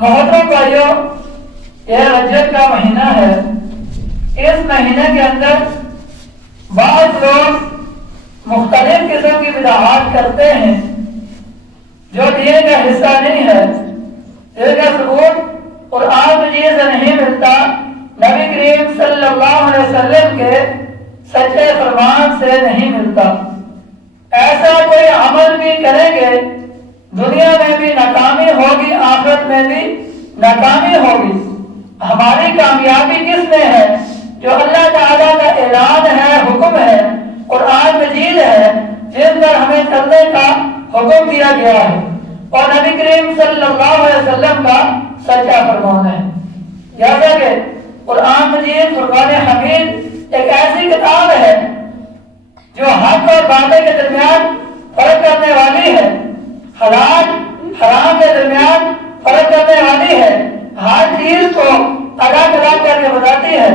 محترم بھائیوں، یہ رجب کا مہینہ ہے۔ اس مہینے کے اندر بعض لوگ مختلف قسم کی بدعات کرتے ہیں جو دین کا حصہ نہیں ہے۔ اس کا ثبوت قرآن مجید سے نہیں ملتا، نبی کریم صلی اللہ علیہ وسلم کے سچے فرمان سے نہیں ملتا۔ ایسا کوئی عمل بھی کریں گے دنیا میں بھی ناکامی ہوگی، آخرت میں بھی ناکامی ہوگی۔ ہماری کامیابی کس میں ہے؟ جو اللہ تعالیٰ کا اعلان ہے، حکم ہے، قرآن مجید ہے جس پر ہمیں چلنے کا حکم دیا گیا ہے، اور نبی کریم صلی اللہ علیہ وسلم کا سچا فرمان ہے۔ جیسا کہ قرآن مجید فرقان حمید ایک ایسی کتاب ہے جو حق اور باطل کے درمیان فرق کرنے والی ہے، حلال حرام کے درمیان فرق کرنے والی ہے، ہر چیز کو الگ الگ کر کے بتاتی ہے۔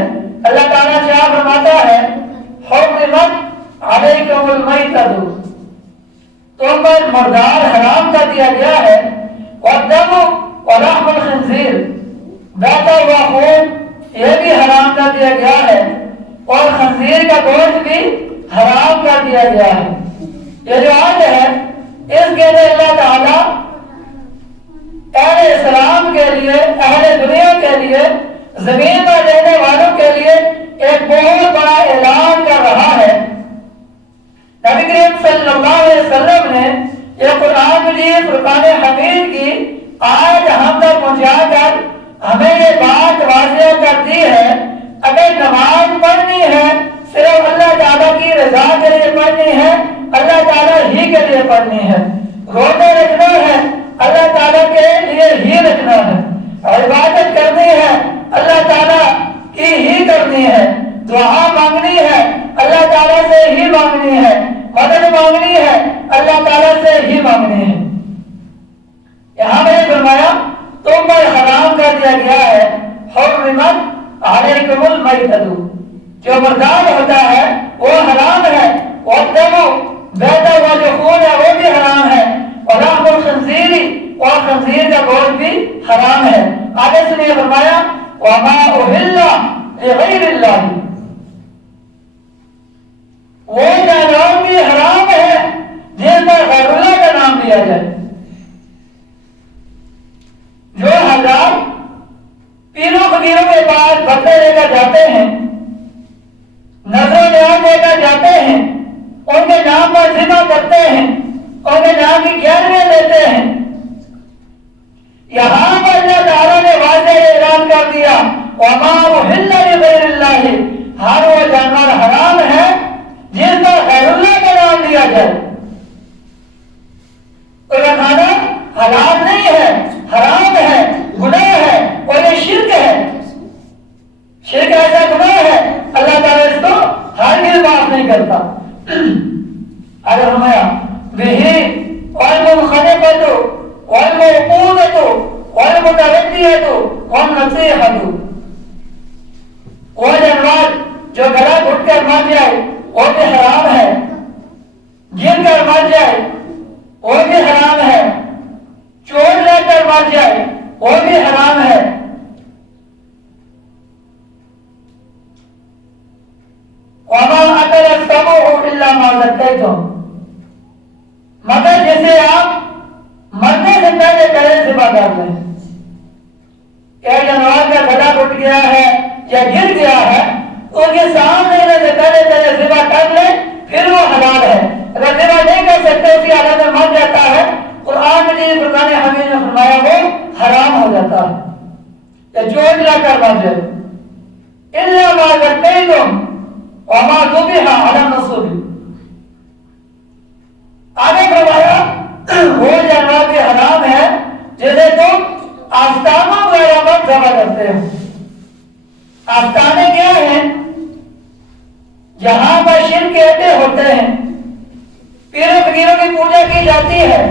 اللہ تعالیٰ شاہ فرماتا ہے حرمت علیکم المیتۃ، تم پر مردار حرام کر دیا گیا ہے، والدم ولحم الخنزیر، بہتا ہوا خون یہ بھی حرام کر دیا گیا ہے، اور خنزیر کا گوشت بھی حرام کر دیا گیا ہے۔ یہ جو آج ہے اس کے لیے اللہ تعالیٰ اہل اسلام کے لیے، اہل دنیا کے لیے، زمین پر رہنے والوں کے لیے ایک بہت بڑا اعلان کر رہا ہے۔ نبی کریم صلی اللہ علیہ وسلم نے یہ قرآن مجید فرقان حمید کی آیت ہم تک پہنچا کر ہمیں یہ بات واضح کر دی ہے، اگر نماز پڑھنی ہے صرف اللہ تعالیٰ کی رضا کے لیے پڑھنی ہے، اللہ تعالیٰ ہی کے لیے پڑھنی ہے، روزے رکھنا ہے اللہ تعالیٰ کے لیے ہی رکھنا ہے، عبادت کرنی ہے اللہ تعالیٰ کی ہی کرنی ہے، دعا مانگنی ہے اللہ تعالیٰ سے ہی مانگنی ہے، مدد مانگنی ہے اللہ تعالیٰ سے ہی مانگنی ہے۔ یہاں میں نے فرمایا تم پر حرام کر دیا گیا ہے، حرمت علیکم المیتۃ، جو مردار ہوتا ہے وہ حرام ہے، والدم بہتا ہوا جو خون ہے وہ بھی حرام ہے، اور لحم الخنزیر، اور خنزیر کا گوشت بھی حرام ہے۔ آگے سے یہ فرمایا وما اہل لغیر اللہ، وہ جانور بھی حرام ہے جن پر غیر اللہ کا نام لیا جائے۔ جو حضرات پیروں فقیروں کے پاس بکرے لے کر جاتے ہیں، نذر و نیاز لے کر جاتے ہیں، ان کے نام پر ذبح کرتے ہیں، ان کے نام کی گیارہویں دیتے ہیں، یہاں پر اللہ تعالیٰ نے واضح اعلان کر دیا وما اہل لغیر اللہ، ہر وہ جانور حرام ہے جس پر غیر اللہ کا نام لیا جائے۔ تو یہ کھانا حلال نہیں ہے، حرام ہے، گناہ ہے، اور یہ شرک ہے۔ شرک ایسا گناہ ہے اللہ تعالیٰ اس کو ہرگز معاف نہیں کرتا۔ اگر فرمایا بہی والمنخنقۃ والموقوذۃ والمتردیۃ والنصیحۃ، وہ جانور جو گلا گھٹ کر مر جائے وہ بھی حرام ہے، گر کر مر جائے وہ بھی حرام ہے، چوٹ لگ کر مر جائے وہ بھی حرام ہے۔ وما اکل السبع الا ما ذکیتم، مگر جسے آپ مرنے سے پہلے پہلے ذبح کر لیں۔ کہ جانور کا گلا گھٹ گیا ہے یا گر گیا ہے تو یہ سامنے سے پہلے پہلے ذبح کر لیں، پھر وہ حلال ہے۔ اگر ذبح نہیں کر سکتے اسی حالت میں مر جاتا ہے، قرآن مجید فرقان حمید نے فرمایا وہ حرام ہو جاتا ہے، یا چوٹ لگ کر مر جائے۔ الا ما ذکیتم وما ذبح علی النصب، آگے فرمایا وہ جانور بھی حرام ہے جسے تم آستانوں وغیرہ پر ذبح کرتے ہو۔ آستانے کیا ہیں؟ جہاں پر شرک کے اڈے ہوتے ہیں، پیروں فقیروں کی پوجا کی جاتی ہے،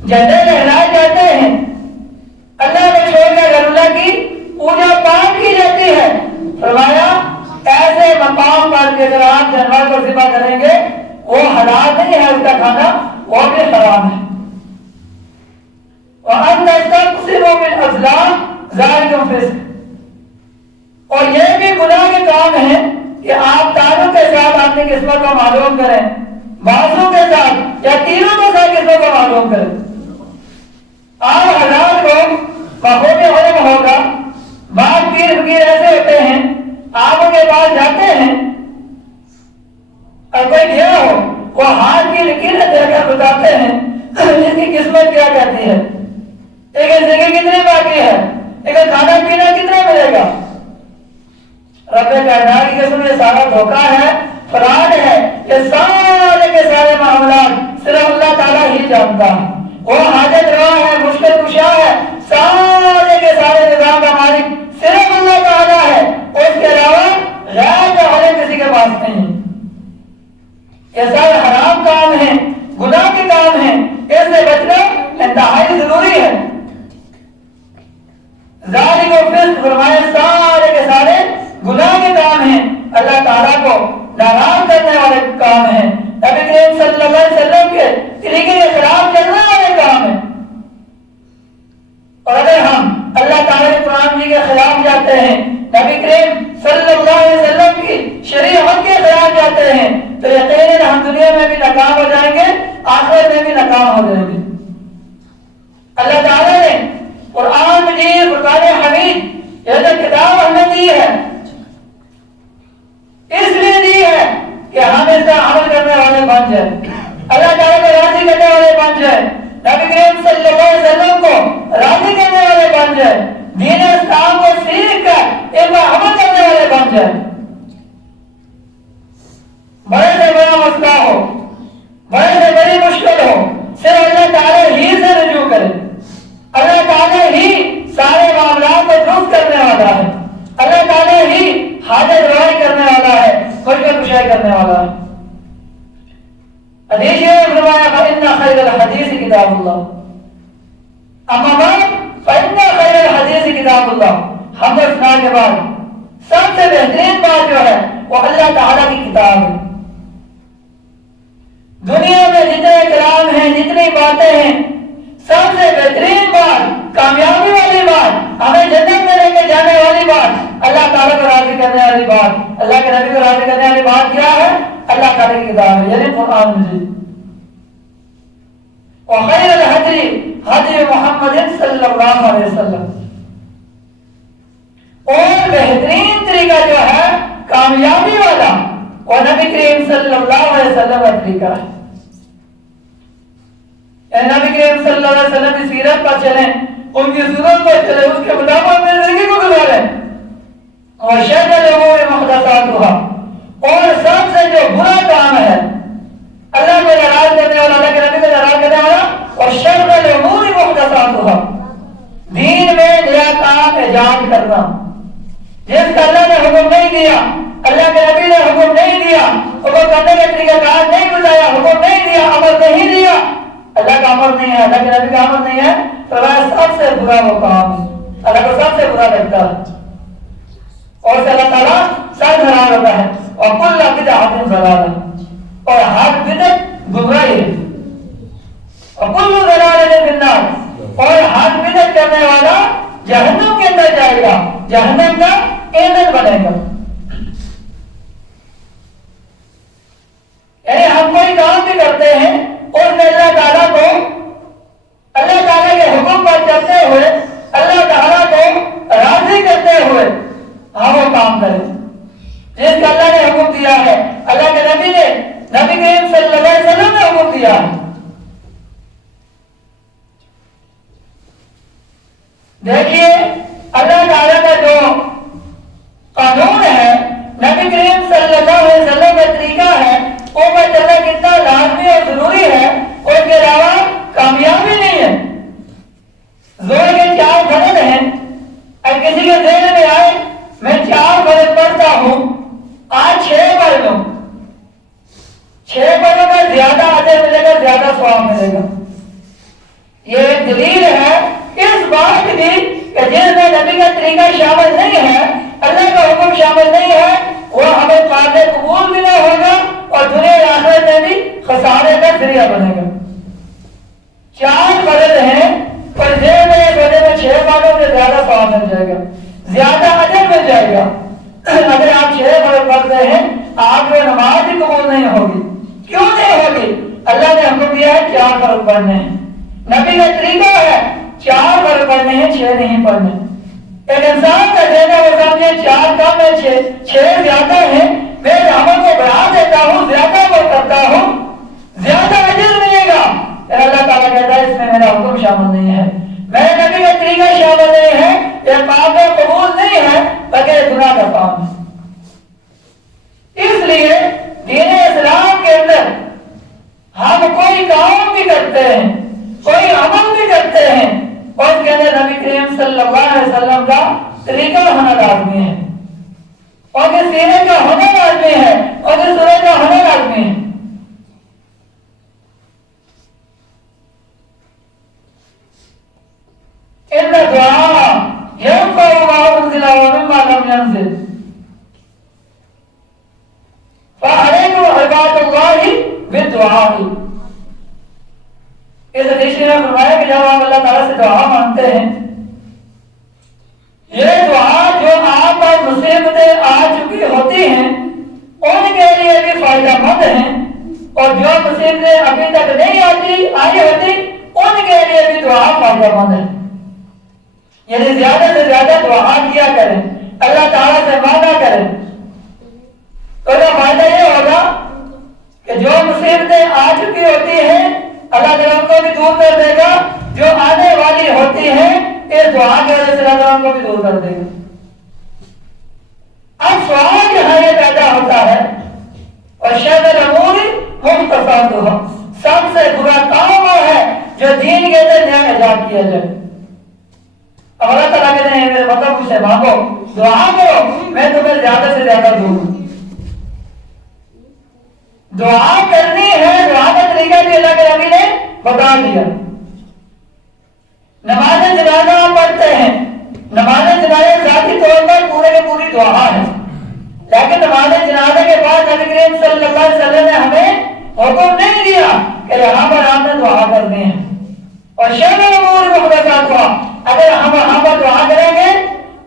جھنڈے لہرائے جاتے ہیں، اللہ کو چھوڑ کر غیر اللہ کی پوجا پاٹ کی جاتی ہے۔ فرمایا ایسے مقام پر کہ اگر آپ جانور کو ذبح کریں گے وہ حلال نہیں ہے، اس کا کھانا وہ بھی حرام ہے۔ وَأَنْ تَسْتَقْسِمُوا بِالْأَزْلَامِ ذَلِكُمْ فِسْقٌ، اور یہ بھی گناہ کے کام ہے کہ آپ تاروں کے ساتھ اپنی قسمت کو معلوم کریں، بازوں کے ساتھ یا تیروں کے ساتھ قسمت کو معلوم کریں۔ آپ ہزار لوگ بخوبی علم ہوگا، بعض پیر فقیر ایسے ہوتے ہیں آپ ان کے پاس جاتے ہیں اور کوئی گیا ہو وہ ہاتھ کی لکیریں دے کر بتاتے ہیں اس کی قسمت کیا کہتی ہے، ایک زندگی کتنی باقی ہے، ایک کھانا پینا کتنا ملے گا۔ رب کائنات کی قسم یہ سارا دھوکہ ہے، فراڈ ہے، یہ سارے کے سارے معاملات صرف اللہ تعالیٰ ہی جانتا ہے۔ وہ حاجت روا ہے، مشکل کشا ہے، سارے کے سارے نظام کا مالک صرف اللہ تعالیٰ ہے، اس کے علاوہ غیر کا حالت کسی کے پاس نہیں ہے۔ یہ سارے حرام کام ہیں، گناہ کے کام ہیں، اس سے بچنا انتہائی ضروری ہے۔ ذالک فسق فرمائے سارے کے سارے گناہ کے کام ہیں، اللہ تعالیٰ کو ناراض کرنے والے کام ہیں، نبی کریم صلی اللہ علیہ وسلم کے طریقے کے خلاف چلنے والے کام ہیں۔ اور اگر ہم اللہ تعالیٰ کے قرآن جی کے خلاف جاتے ہیں، نبی کریم صلی اللہ علیہ وسلم کی شریعت کے خلاف جاتے ہیں، تو یقیناً ہم دنیا میں بھی ناکام ہو جائیں گے، آخرت میں بھی ناکام ہو جائیں گے۔ اللہ تعالیٰ نے قرآن مجید، فرقان حمید، یہ جو کتاب ہمیں دی ہے اس لیے دی ہے کہ ہم اس کا عمل کرنے والے بن جائیں، اللہ تعالیٰ کو راضی کرنے والے بن جائیں، نبی کریم صلی اللہ علیہ وسلم کو راضی کرنے والے بن جائیں، دین اسلام کو سیکھ کر ایک بار عمل کرنے والے بن جائیں۔ بڑے سے بڑا مسئلہ ہو، بڑے سے بڑی مشکل ہو، صرف اللہ تعالیٰ ہی سے رجوع کرے، اللہ تعالیٰ ہی سارے معاملات کو درست کرنے والا ہے، اللہ تعالیٰ ہی حاجت روائی کرنے والا ہے، مشکل کشائی کرنے والا ہے۔ حدیث میں فرمایا فَإِنَّ خَيْرَ الْحَدِيثِ كِتَابُ اللَّهِ اما بعد فَإِنَّ خَيْرَ الْحَدِيثِ كِتَابُ اللَّهِ، حمد و ثنا کے بعد سب سے بہترین بات جو ہے وہ اللہ تعالیٰ کی کتاب ہے۔ دنیا میں جتنے کلام ہیں، جتنی باتیں ہیں، سب سے بہترین بات، کامیابی والی بات، ہمیں جنت میں لے کے جانے والی بات، اللہ تعالیٰ کو راضی کرنے والی بات، اللہ کے نبی کو راضی کرنے والی بات کیا ہے؟ اللہ تعالیٰ کی کتاب ہے، یعنی قرآن مجید۔ وخیر الہدی ہدی محمد صلی اللہ علیہ وسلم، اور بہترین طریقہ جو ہے کامیابی والا وہ نبی کریم صلی اللہ علیہ وسلم کا طریقہ ہے۔ نبی کریم صلی اللہ علیہ وسلم کی سیرت پر چلیں، ان کی سنت پر چلیں، اس کے مطابق اپنی زندگی کو گزاریں۔ اور شر الامور محدثاتها، اور سب سے جو برا کام ہے اللہ کو ناراض کرنے والا، اللہ کے نبی کو ناراض کرنے والا، اور شر الامور محدثاتها، دین میں نیا کام ایجاد کرنا جس کا اللہ نے حکم نہیں دیا، اللہ کے نبی نے حکم نہیں دیا، حکم کرنے کا طریقہ کار نہیں بتایا، حکم نہیں دیا، امر نہیں دیا، اللہ کا امر نہیں ہے، اللہ کے نبی کا امر نہیں ہے، تو سب سے برا وہ کام ہے، اللہ کو سب سے برا لگتا ہے، اور سے اللہ تعالیٰ سر دھرا ہوتا ہے۔ اور کل بدعۃ ضلالہ، اور ہر بدعت گمراہی ہے، اور کل ضلالۃ فی النار، اور ہر بدعت کرنے والا جہنم کے اندر جائے گا، جہنم کا ایندھن بنے گا۔ یعنی ہم کوئی کام بھی کرتے ہیں اور اللہ تعالیٰ کو، اللہ تعالیٰ کے حکم پر چلتے ہوئے، اللہ تعالیٰ کو راضی کرتے ہوئے ہم وہ کام کریں جس کا اللہ نے حکم دیا ہے، اللہ کے نبی نے، نبی کریم صلی اللہ علیہ وسلم نے حکم دیا ہے۔ دیکھیے اللہ تعالیٰ کا جو قانون ہے، نبی کریم صلی اللہ علیہ وسلم کا طریقہ ہے، وہ پر چلنا کتنا لازمی اور ضروری ہے، اور اس کے علاوہ کامیابی نہیں ہے۔ زور کے 4 فرض ہیں، اگر کسی کے ذہن میں آئے میں 4 فرض پڑھتا ہوں، آج 6 پڑھ لوں، 6 پڑھوں کا زیادہ اجر ملے گا، زیادہ ثواب ملے گا۔ یہ ایک دلیل ہے اس بات کی کہ جس میں نبی کا طریقہ شامل نہیں ہے، اللہ کا حکم شامل نہیں ہے، وہ ہمیں قابل قبول بھی نہ ہوگا اور دنیا آخرت میں بھی خسارے کا ذریعہ بنے گا۔ 4 فرض ہیں، پر زیادہ ثواب مل جائے گا، زیادہ اجر مل جائے گا۔ اگر آپ 6 فرض پڑھتے ہیں آپ کو نماز ہی قبول نہیں ہوگی۔ کیوں نہیں ہوگی؟ اللہ نے ہم کو دیا ہے 4 فرض پڑھنے ہیں، نبی کا طریقہ ہے 4 فرض پڑھنے ہیں، 6 نہیں پڑھنے۔ ایک انسان کا ذہن وہ سمجھے 4 کم ہے 6 زیادہ ہیں، میں عمل کو بڑھا دیتا ہوں، زیادہ عمل کرتا ہوں، زیادہ اجر ملے گا۔ اللہ تعالیٰ کہتا ہے اس میں میرا حکم شامل نہیں ہے، میرے نبی کا طریقہ شامل نہیں ہے، یہ پاپ قبول نہیں ہے بلکہ گناہ کا کام ہے۔ اس لیے دین اسلام کے اندر ہم کوئی کام بھی کرتے ہیں، کوئی عمل بھی کرتے ہیں، اور اس کے اندر نبی کریم صلی اللہ علیہ وسلم کا طریقہ ہونا لازمی ہے، اور اس سینے کا ہونا لازمی ہے، اور اس سورج کا ہونا لازمی ہے۔ ان دعا ينفع ما انزل ومما لم ينزل فعليكم عباد الله بالدعاء۔ اس حدیث میں فرمایا کہ جب آپ اللہ تعالیٰ سے دعا مانگتے ہیں، یہ دعا جو آپ پر مصیبتیں آ چکی ہوتی ہیں ان کے لیے بھی فائدہ مند ہیں، اور جو مصیبتیں ابھی تک نہیں آئی ہوتی ان کے لیے بھی دعا فائدہ مند ہے۔ یعنی زیادہ سے زیادہ دعا کیا کریں، اللہ تعالیٰ سے مانگا کریں، تو اس کا فائدہ یہ ہوگا کہ جو مصیبتیں آ چکی ہوتی ہیں اللہ تعالیٰ ان کو بھی دور کر دے گا، جو آنے والی ہوتی ہیں اس دعا کے وجہ سے اللہ تعالیٰ ان کو بھی دور کر دے گا۔ اب سوال یہاں یہ پیدا ہوتا ہے، اور شر الامور محدثاتها، سب سے برا کام وہ ہے جو دین کے اندر نیا ایجاد کیا جائے۔ اب اللہ تعالیٰ کہتے ہیں میرے بندوں مجھ سے مانگو، دعا کرو، میں تمہیں زیادہ سے زیادہ دوں۔ دعا کرنی ہے، دعا کا طریقہ بھی اللہ کے نبی نے بتا دیا۔ نماز جنازہ ہم پڑھتے ہیں، نماز جنازہ ذاتی طور پر پورے کی پوری دعا ہے، لیکن نماز جنازہ کے بعد نبی کریم صلی اللہ علیہ وسلم نے ہمیں حکم نہیں دیا کہ یہاں پر آپ نے دعا کرنی ہے۔ اور شر الامور محدثاتها، اگر ہم وہاں پر دعا کریں گے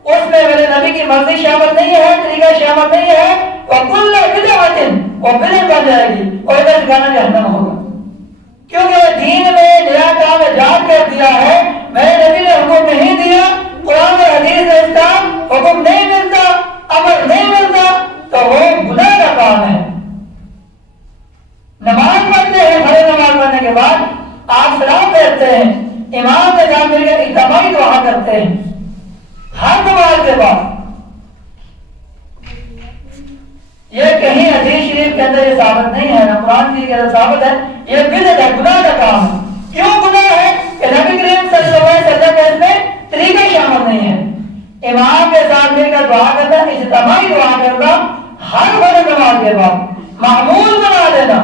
اس میں میرے نبی کی مرضی شامل نہیں ہے، طریقہ شامل نہیں ہے، وَكُلَّ بِدْعَةٍ، اور بدعت بن جائے گی، اور ادھر ٹھکانہ جہنم ہوگا۔ کیونکہ دین میں نیا کام ایجاد کر دیا ہے، میرے نبی نے حکم نہیں دیا، قرآن اور حدیث سے اس کا حکم نہیں ملتا، امر نہیں ملتا، تو وہ گناہ کا کام ہے۔ نماز پڑھتے ہیں، فرض نماز پڑھنے کے بعد آپ سلام پھیرتے ہیں، امام کے ساتھ مل کر اجتماعی دعا کرتے ہیں ہر نماز کے بعد۔ یہ کہیں حدیث شریف کے اندر یہ ثابت نہیں ہے، نہ قرآن کی کے اندر ثابت ہے، یہ بدعت ہے، گناہ کا کام ہے۔ کیوں گناہ ہے؟ کہ نبی کریم صلی اللہ علیہ وسلم کے اس میں طریقہ شامل نہیں ہے۔ امام کے ساتھ مل کر دعا کرنا، اجتماعی دعا کرنا ہر فرض نماز کے بعد، معمول بنا لینا،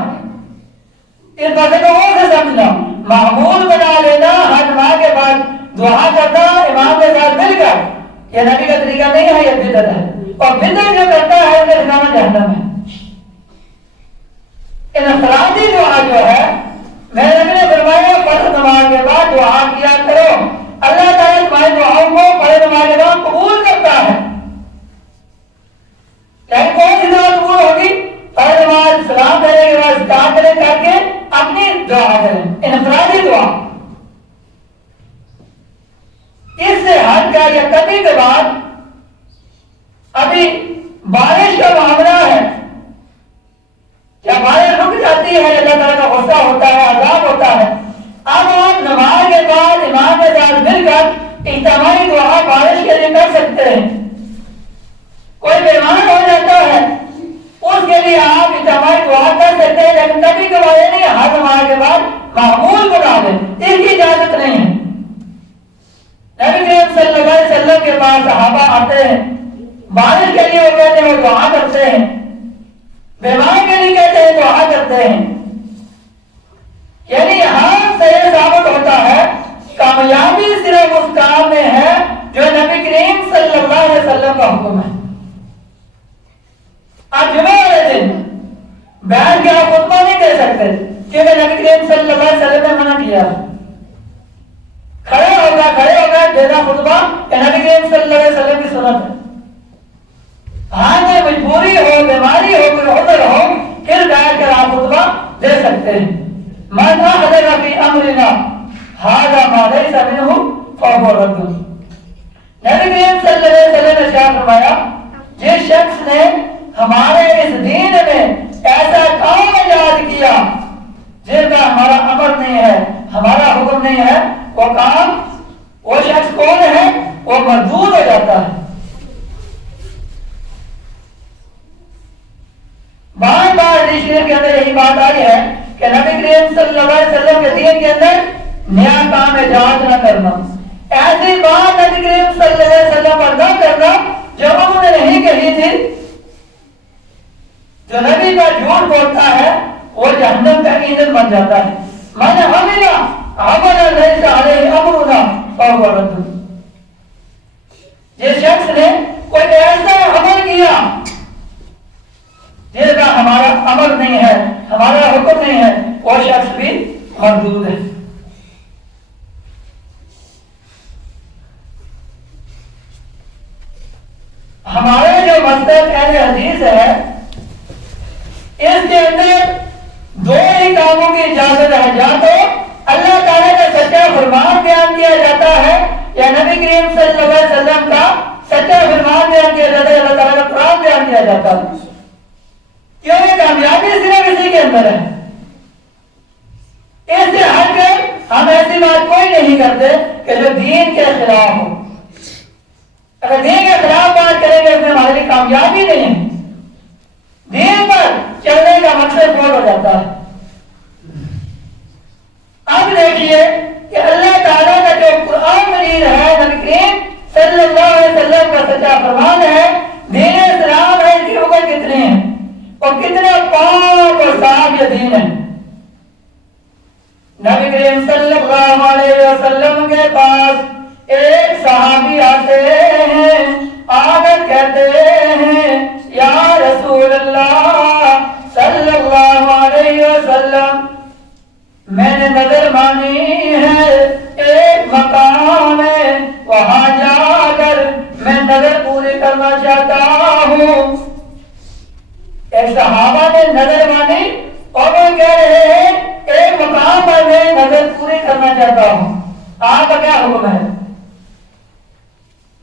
اس بات کو غور سے سمجھنا، معمول بنا لینا، ہر نماز کے بعد دعا کرنا امام کے ساتھ مل کر، یہ نبی کا طریقہ نہیں ہے، یہ بدعت ہے، اور بدعت جو کرتا ہے اس کا ٹھکانہ جہنم ہے۔ انفرادی دعا جو ہے، میرے نبی نے فرمایا فرض نماز کے بعد دعا کیا کرو، اللہ تعالیٰ تمہاری دعاؤں کو فرض نماز کے بعد قبول کرتا ہے۔ لیکن کون سی دعا قبول ہوگی؟ فرض نماز سلام کرنے کے بعد استعان کر کے اپنی دعا کریں، انفرادی دعا۔ اس سے ہٹ کا یا کبھی کے بعد ابھی بارش کا معاملہ ہے، کیا بارش رک جاتی ہے، اللہ تعالیٰ کا غصہ ہوتا ہے، عذاب ہوتا ہے، اب آپ نماز کے بعد امام کے ساتھ مل کر اجتماعی دعا بارش کے لیے کر سکتے ہیں۔ کوئی بیمار ہو جاتا ہے اس کے لیے آپ اجتماعی دعا کر سکتے ہیں، لیکن کبھی کبھار نہیں، ہر نماز کے بعد معمول بنا دیں، اس کی اجازت نہیں ہے۔ نبی کریم صلی اللہ علیہ وسلم کے پاس صحابہ آتے ہیں، بارش کے لیے وہ کہتے ہیں، وہ دعا کرتے ہیں، بیمار کے لیے کہتے ہیں، دعا کرتے ہیں۔ یعنی یہاں سے یہ ثابت ہوتا ہے کامیابی صرف اس کام میں ہے جو نبی کریم صلی اللہ علیہ وسلم کا حکم ہے۔ آج جمعہ والے دن بیٹھ کے آپ خطبہ نہیں دے سکتے کیونکہ نبی کریم صلی اللہ علیہ وسلم نے منع کیا۔ کھڑے ہوگا دینا خطبہ کہ نبی کریم صلی اللہ علیہ وسلم کی سنت ہے. ہاں کوئی مجبوری ہو، بیماری ہو، کوئی عذر ہو، پھر بیٹھ کر آپ خطبہ دے سکتے ہیں. من احدث فی امرنا ھذا ما لیس منہ فہو رد. نبی کریم صلی اللہ علیہ وسلم نے ارشاد فرمایا جس شخص نے ہمارے اس دین میں ایسا کام ایجاد کیا جس کا ہمارا امر نہیں ہے، ہمارا حکم نہیں ہے، وہ کام، وہ شخص کون ہے؟ وہ مردود ہو جاتا ہے. بار بار حدیث شریف کے اندر یہی بات آئی ہے کہ نبی کریم صلی اللہ علیہ وسلم کے دین کے اندر نیا کام ایجاد نہ کرنا، ایسی بات نبی کریم صلی اللہ علیہ وسلم پر نہ کرنا جو انہوں نے نہیں کہی تھی. جو نبی کا جھوٹ بولتا ہے وہ جہنم کا ایندھن بن جاتا ہے. من عمل عملا لیس علیہ امرنا فہو رد. جس شخص نے کوئی ایسا عمل کیا جس کا ہمارا امر نہیں ہے، ہمارا حکم نہیں ہے، وہ شخص بھی مردود ہے. ہمارے جو مذہب اہل حدیث ہے اس کے اندر دو ہی کاموں کی اجازت ہے، یا تو اللہ تعالیٰ کا سچا فرمان بیان کیا جاتا ہے یا نبی کریم صلی اللہ علیہ وسلم کا سچا فرمان بیان کیا جاتا ہے، اللہ تعالیٰ کا قرآن بیان کیا جاتا ہے. کیونکہ کامیابی صرف اسی کے اندر ہے. اس سے ہٹ کر ہم ایسی بات کوئی نہیں کرتے کہ جو دین کے خلاف ہو. اگر دین کے خلاف بات کریں گے اس میں ہماری کامیابی نہیں ہے. دین پر چلنے کا مقصد فوت ہو جاتا ہے. اب دیکھیے کہ اللہ تعالیٰ کا جو قرآن مجید ہے، نبی کریم صلی اللہ علیہ وسلم کا سچا فرمان ہے، دین اسلام ہے، اس کی حکم کتنے ہیں اور کتنے پاک اور صاف یہ دین ہے. نبی کریم صلی اللہ علیہ وسلم کے پاس ایک صحابی آتے ہیں، آ کر کہتے ہیں یا رسول اللہ صلی اللہ علیہ وسلم میں نے نظر مانی ہے، ایک مقام ہے، وہاں جا کر میں نظر پوری کرنا چاہتا ہوں. ایک صحابہ نے نظر مانی اور وہ کہہ رہے ہیں ایک مقام پر میں نظر پوری کرنا چاہتا ہوں، آپ کا کیا حکم ہے؟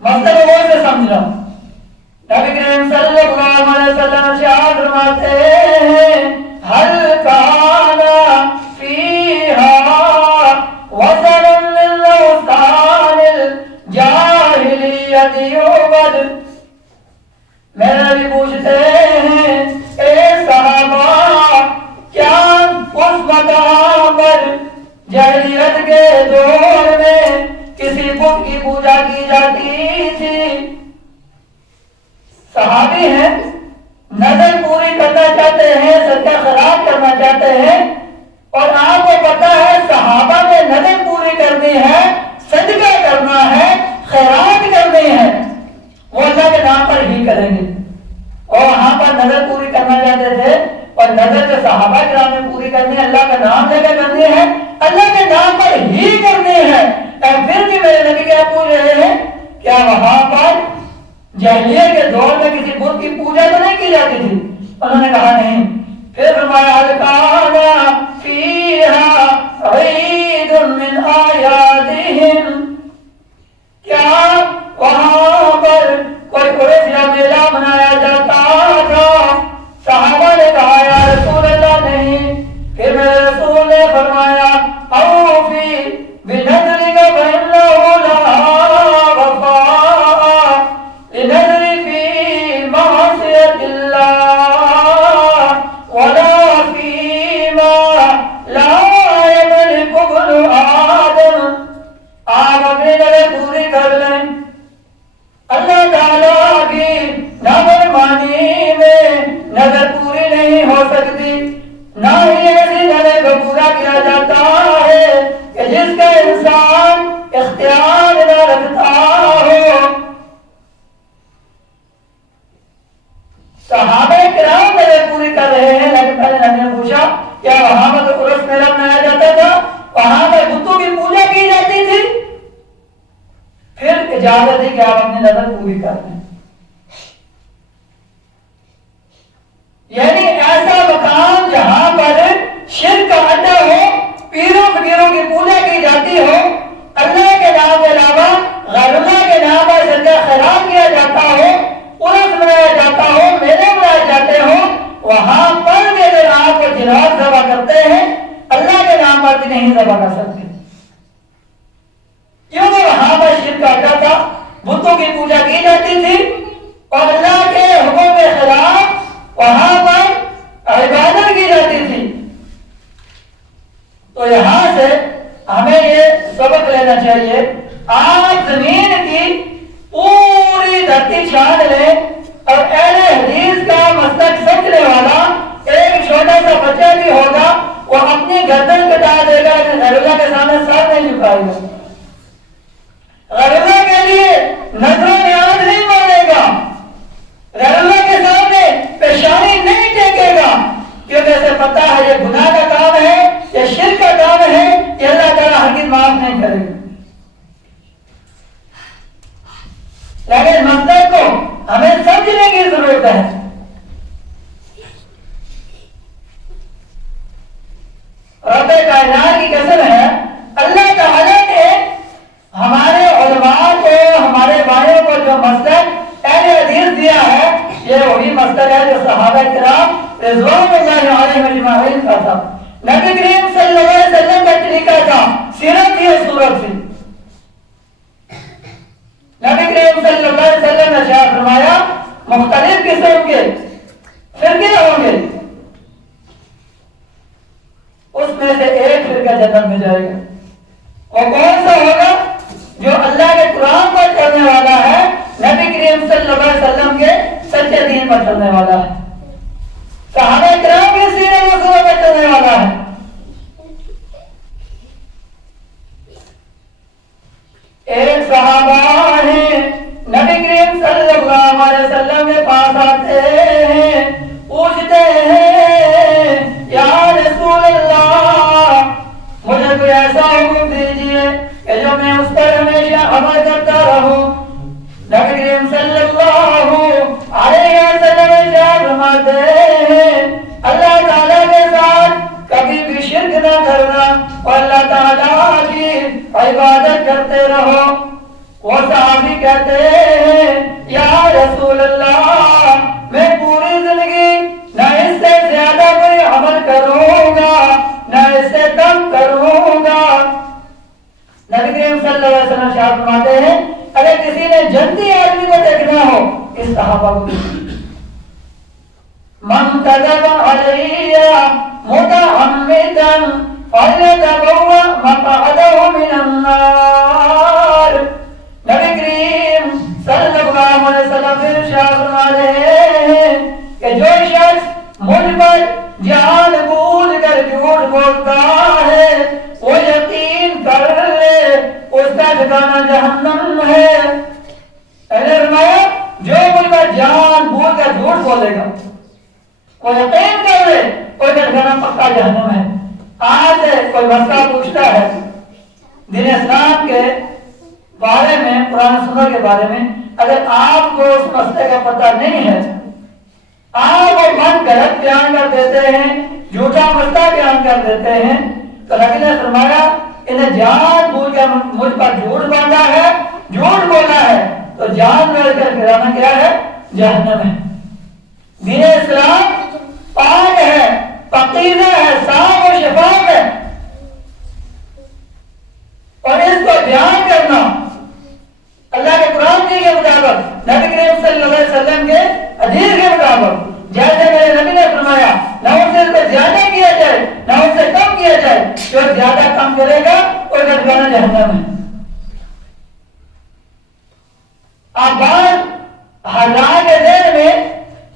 مطلب وہ سے سمجھنا. نبی کریم صلی اللہ علیہ وسلم ارشاد فرماتے ہیں ہل کانا فیہا وزن من اوزان الجاہلیت یعبد. میرے نبی پوچھتے ہیں اے صحابہ کیا اس مقام پر جاہلیت کے دور میں کسی بت کی پوجا کی جاتی تھی؟ صحابی ہیں، نظر پوری کرنا چاہتے ہیں، صدقہ خیرات کرنا چاہتے ہیں، اور آپ کو پتا ہے صحابہ نے نظر پوری کرنی ہے، صدقہ کرنا ہے، خیرات کرنی ہے، وہ اللہ کے نام پر ہی کریں گے. اور وہاں پر نظر پوری کرنا چاہتے تھے اور نظر جو صحابہ کرام نے پوری کرنی ہے اللہ کا نام لے کر کرنی ہے، اللہ کے نام پر ہی کرنی ہے. پھر بھی میرے نبی کیا پوچھ رہے ہیں کیا وہاں پر جاہلیت کے دور میں کسی بت کی پوجا تو نہیں کی جاتی تھی؟ انہوں نے کہا نہیں. پھر فرمایا هل كان فيها عيد من اعيادهم، کیا وہاں پر کوئی عرس یا میلہ منایا جاتا تھا؟ صحابہ نے کہا یا رسول اللہ نہیں. پھر میرے رسول نے فرمایا اوفی بنذرک فإنه لا وفاء لنذر في معصية الله ولا فيما لا يملك ابن آدم. آپ اپنی نظر پوری کر لیں. اللہ تعالیٰ کی نافرمانی میں نظر پوری نہیں ہو سکتی، نہ ہی ایسی نظر کو پورا کیا جاتا ہے کہ جس کا انسان اختیار نہ رکھتا ہو. صحابہ کرام نظر پوری کر رہے ہیں، لیکن پہلے نبی نے پوچھا کیا وہاں پر تو عرس میلہ منایا جاتا تھا، وہاں پر بتوں کی پوجا کی جاتی تھی؟ اجازت دی کہ آپ اپنی نظر پوری کر لیں. یعنی ایسا مقام جہاں پر شرک کا اڈا ہو، پیروں فقیروں کی پوجا کی جاتی ہو، اللہ کے نام کے علاوہ غیر اللہ کے نام پر صدقہ خیرات کیا جاتا ہو، عرس منایا جاتا ہو، میلے منائے جاتے ہو، وہاں پر بھی اگر آپ کو جنات ذبح کرتے ہیں اللہ کے نام پر بھی نہیں ذبح کر سکتے، کیونکہ وہاں پر شرک کا اڈا تھا، بتوں کی پوجا کی جاتی تھی اور اللہ کے حکم کے خلاف وہاں پر عبادت کی جاتی تھی. تو یہاں سے ہمیں یہ سبق لینا چاہیے. آپ زمین کی پوری دھرتی چھان لیں اور اہل حدیث کا مسلک سمجھنے والا ایک چھوٹا سا بچہ بھی ہوگا، وہ اپنی گردن کٹا دے گا کہ غیر اللہ کے سامنے سر نہیں جھکائے گا، غیر اللہ کے لیے نظر و نیاز نہیں مانے گا، غیر اللہ کے سامنے پیشانی نہیں ٹیکے گا، کیونکہ اسے پتا ہے یہ گناہ کا کام ہے، یہ شرک کا کام ہے، یہ اللہ تعالیٰ ہرگز معاف نہیں کرے گا. لیکن مسئلے کو ہمیں سمجھنے کی ضرورت ہے. رب کائنات کی قسم ہے، اللہ تعالیٰ نے ہمارے علماء کو، ہمارے بھائیوں کو جو مسلک اہل حدیث دیا ہے، یہ وہی مسلک ہے جو صحابہ کرام رضوان اللہ علیہم اجمعین کا تھا. نبی کریم صلی اللہ علیہ وسلم کا طریقہ تھا، سیرت ہی صورت تھی. نبی کریم صلی اللہ علیہ وسلم نے ارشاد فرمایا مختلف قسم کے فرقے ہوں گے، اس میں سے ایک فرقہ جنت میں جائے گا. اور کون سا ہوگا؟ جو اللہ کے قرآن پر چلنے والا ہے، نبی کریم صلی اللہ علیہ وسلم کے سچے دین پر چلنے والا ہے، صحابہ کرام کی سیرت و سنت پر چلنے والا ہے. ایک صحابہ ہیں نبی کریم صلی اللہ علیہ وسلم کے پاس آتے ہیں، پوچھتے ہیں یا رسول اللہ مجھے کوئی ایسا حکم دیجیے کہ جو میں اس پر ہمیشہ عمل کرتا رہوں. نبی کریم صلی اللہ علیہ وسلم فرماتے ہیں اللہ تعالیٰ کے ساتھ کبھی بھی شرک نہ کرنا اور اللہ تعالیٰ کی عبادت کرتے رہو. وہ صحابی کہتے ہیں یا رسول اللہ میں پوری زندگی نہ اس سے زیادہ کوئی عمل کروں گا نہ اس سے کم کروں گا. نبی کریم صلی اللہ علیہ وسلم ارشاد فرماتے ہیں اگر کسی نے جنتی آدمی کو دیکھنا ہو اس صحابہ کو من کذب علی متعمدا فلیتبوأ مقعدہ من النار. نبی کریم صلی اللہ علیہ وسلم ارشاد فرماتے ہیں کہ جو شخص مجھ پر جان بوجھ کر جھوٹ بولتا ہے وہ یقین کر لے اس کا ٹھکانہ جہنم ہے. فرمایا جو مجھ پر جان بوجھ کر جھوٹ بولے گا وہ یقین کر لے اس کا ٹھکانہ پکا جہنم ہے. آج کوئی مسئلہ پوچھتا ہے دین اسلام کے بارے میں، قرآن سنت کے بارے میں، اگر آپ کو اس مسئلے کا پتہ نہیں ہے آپ وہ من غلط بیان کر دیتے ہیں، جھوٹا مسئلہ بیان کر دیتے ہیں، تو نبی نے فرمایا انہیں جان بوجھ کر مجھ پر جھوٹ باندھا ہے، جھوٹ بولا ہے تو جان بوجھ کر گرانا کیا ہے؟ جہنم ہے. دین اسلام پاک ہے، پاکیزہ ہے، صاف و شفاف ہے، اور اس کو بیان کرنا اللہ کے قرآن کے مطابق، نبی کریم صلی اللہ علیہ وسلم کے حدیث کے مطابق، جیسے میرے نبی نے فرمایا نہ اس سے زیادہ کیا جائے نہ اس سے کم کیا جائے، جو زیادہ کم کرے گا اس کا ٹھکانہ جہنم ہے. اب بعض حضرات کے ذہن میں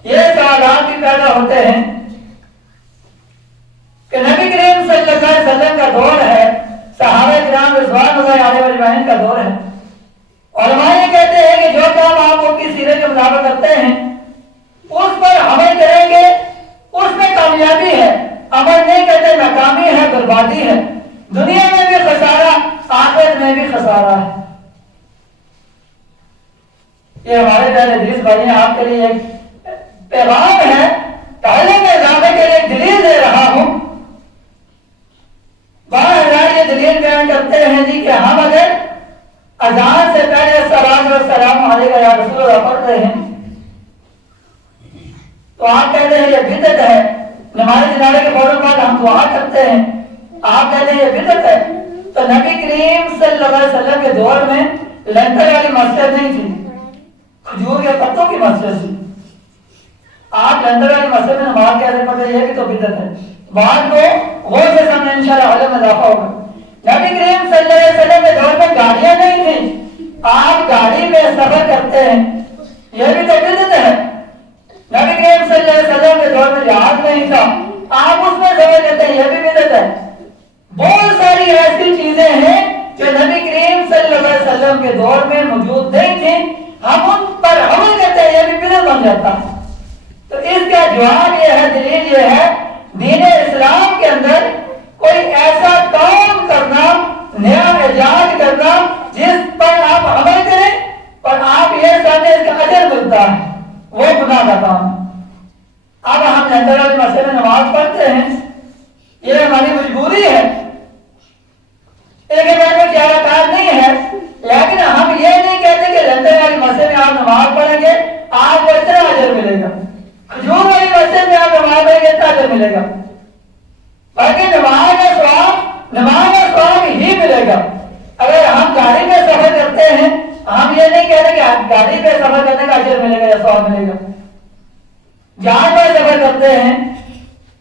یہ سوالات بھی پیدا ہوتے ہیں کہ نبی کریم صلی اللہ علیہ وسلم کا دور ہے، صحابہ کرام رضوان اللہ علیہم اجمعین کا دور ہے. علماء یہ کہتے ہیں کہ جو کام آپ ان کی سیرت کے مطابق کرتے ہیں اس پر عمل کریں گے اس میں کامیابی ہے، عمل نہیں کرتے ناکامی ہے، بربادی ہے، دنیا میں بھی خسارہ آخرت میں بھی خسارہ ہے. یہ ہمارے پیارے حدیث بھائی ہیں، آپ کے لیے ایک پیغام ہے، تعلیم اضافے کے لیے ایک دلیل دے رہا ہوں۔ باہر یہ دلیل بیان کرتے ہیں جی کہ ہم اگر اذان سے پہلے السلام علیکم یا رسول اللہ پڑھتے ہیں تو آپ کہتے ہیں یہ بدعت ہے۔ نماز جنازے کے فوراً بعد ہم دعا کرتے ہیں، آپ کہتے ہیں یہ بدعت ہے۔ تو نبی کریم صلی اللہ علیہ وسلم کے دور میں لنگر والی مسجد نہیں تھی، کھجور کے پتوں کی مسجد تھی۔ آپ لنگر والی مسجد میں نماز کیسے پڑھتے؟ یہ بھی تو بدعت ہے۔ بعد کو غور سے سمجھیں، انشاءاللہ علم اضافہ ہوگا۔ نبی کریم صلی اللہ علیہ وسلم کے دور میں گاڑیاں نہیں تھیں، آپ گاڑی میں سفر کرتے ہیں، یہ بھی تو بدعت ہے۔ نبی کریم صلی اللہ علیہ وسلم کے دور میں جہاز نہیں تھا، آپ اس میں سفر کرتے ہیں، یہ بھی بدعت ہے۔ بہت ساری ایسی چیزیں ہیں جو نبی کریم صلی اللہ علیہ وسلم کے دور میں موجود نہیں تھیں، ہم ان پر عمل کرتے ہیں، یہ بھی بدعت بن جاتا ہے۔ تو اس کا جواب یہ ہے، دلیل یہ ہے، دین اسلام کے اندر کوئی ایسا کام کرنا، نیا ایجاد کرنا جس پر آپ عمل کریں اور آپ یہ سمجھیں اس کا اجر ملتا ہے، وہ گناہ کا کام ہے۔ اب ہم لنگر والی مسجد میں نماز پڑھتے ہیں، یہ ہماری مجبوری ہے، ایک بار میں کیا کار نہیں ہے، لیکن ہم یہ نہیں کہتے کہ لنگر والی مسجد میں آپ نماز پڑھیں گے آپ کو اتنا اجر ملے گا، کھجور والی مسجد میں آپ نماز پڑھیں گے اتنا اجر ملے گا، بلکہ نماز کا ثواب ہی ملے گا۔ اگر ہم گاڑی میں سفر کرتے ہیں، ہم یہ نہیں کہتے کہ گاڑی پہ سفر کرنے کا اجر ملے گا یا ثواب ملے گا۔ جہاں پر سفر کرتے ہیں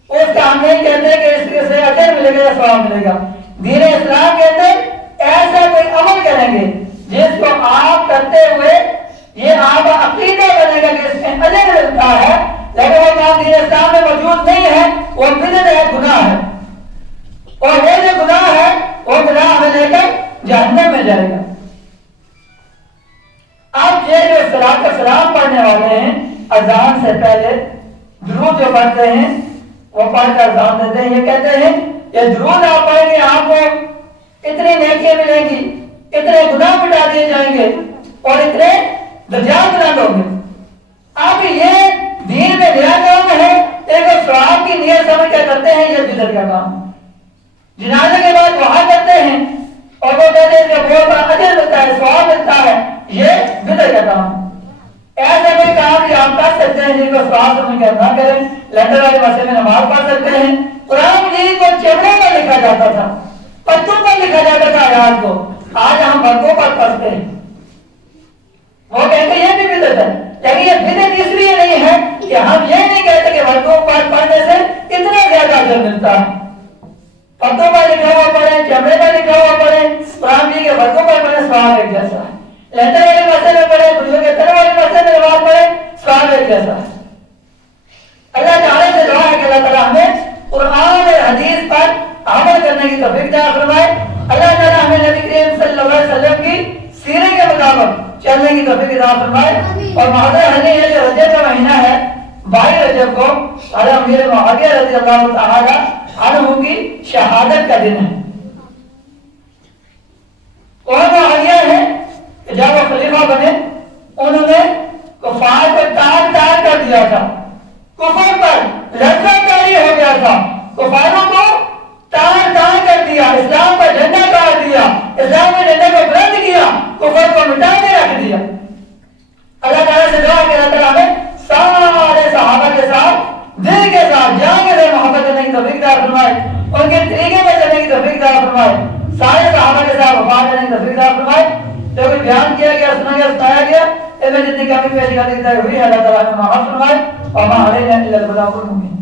اس کا ہم نہیں کہتے کہ اس سے اجر ملے گا یا ثواب ملے گا۔ دین اسلام کے اندر ایسا کوئی عمل کریں گے جس کو آپ کرتے ہوئے یہ آپ عقیدہ بنے گا کہ اس میں اجر ملتا ہے، لیکن وہ کام دین اسلام میں موجود نہیں ہے، وہ بدعت ہے، گناہ ہے، اور وہ جو گناہ ہے وہ گناہ ہمیں لے کر جہنم میں جائے گا۔ اب یہ جو صلاۃ و سلام پڑھنے والے ہیں، اذان سے پہلے درود جو پڑھتے ہیں وہ پڑھ کر اذان دیتے ہیں، یہ کہتے ہیں یہ درود آپ پڑھیں گے آپ کو اتنی نیکیاں ملیں گی، اتنے گناہ مٹا دیے جائیں گے اور اتنے درجات بلند ہوں گے۔ اب یہ دین میں نیا کام ہے، ایک ثواب کی نیت سمجھ کر کرتے ہیں، یہ بدعت کا کام ہے۔ جنازے کے بعد دعا کرتے ہیں اور وہ کہتے ہیں کہ بہت بڑا اجر ملتا ہے، ثواب ملتا ہے، یہ بدعت کا کام ہے۔ ایسا کوئی کام جو آپ کر سکتے ہیں جن کو ثواب سمجھ کر نہ کریں، لنگر والے مسجد میں نماز پڑھ سکتے ہیں۔ قرآن مجید کو چمڑے پر لکھا جاتا تھا، پتوں پر لکھا جاتا تھا آیات کو، آج ہم برقوں پر پڑھتے ہیں، وہ کہتے ہیں یہ بھی بدعت ہے۔ لیکن یہ بدعت اس لیے نہیں ہے کہ ہم یہ نہیں کہتے کہ برقوں پر پڑھنے سے اتنا زیادہ اجر ملتا ہے۔ پتوں پر لکھا ہوا پڑھیں، چمڑے پر لکھا ہوا پڑھیں، قرآن جی کے برقوں پر پڑھیں، ثواب ایک جیسا ہے۔ لنگر والے مسجد میں پڑھیں، بزرگ کے تن والے مسجد میں نماز پڑھیں، ثواب ایک جیسا ہے۔ اللہ تعالیٰ سے دعا ہے کہ اللہ تعالیٰ ہمیں قرآن اور حدیث پر عمل کرنے کی توفیق عطا فرمائے۔ اللہ تعالیٰ ہمیں نبی کریم صلی اللہ علیہ وسلم کی سیرت کے مطابق چلنے کی توفیق عطا فرمائے۔ اور محضر حلی ہے جو رجب کا مہینہ ہے، 22 رجب کو حضرت امیر معاویہ رضی اللہ تعالی عنہ کی شہادت کا دن ہے۔ اور معاویہ ہے کہ جب وہ خلیفہ بنے انہوں نے کفار کو تار تار کر دیا تھا، کفر پر لڑکا کاری ہو گیا تھا، کفاروں کو تار تار کر دیا، اسلام کا جھنڈا کاٹ دیا، اسلام کے جھنڈے کو بلند کیا، کفر کو مٹا کے رکھ دیا۔ اللہ تعالیٰ سے دعا کہ اللہ تعالیٰ ہمیں سارے صحابہ کے ساتھ دل کے ساتھ جان کے ساتھ محبت کرنے کی توفیق عطا فرمائے، ان کے طریقے میں چلنے کی توفیق عطا فرمائے، سارے صحابہ کے ساتھ وفا کرنے کی توفیق عطا فرمائے۔ جو بھی بیان کیا گیا، سنا گیا، سنایا گیا، ان میں جتنی کمی پیشی ہوئی ہے اللہ تعالیٰ ہمیں معاف فرمائے، وما علینا الا البلاغ المبین۔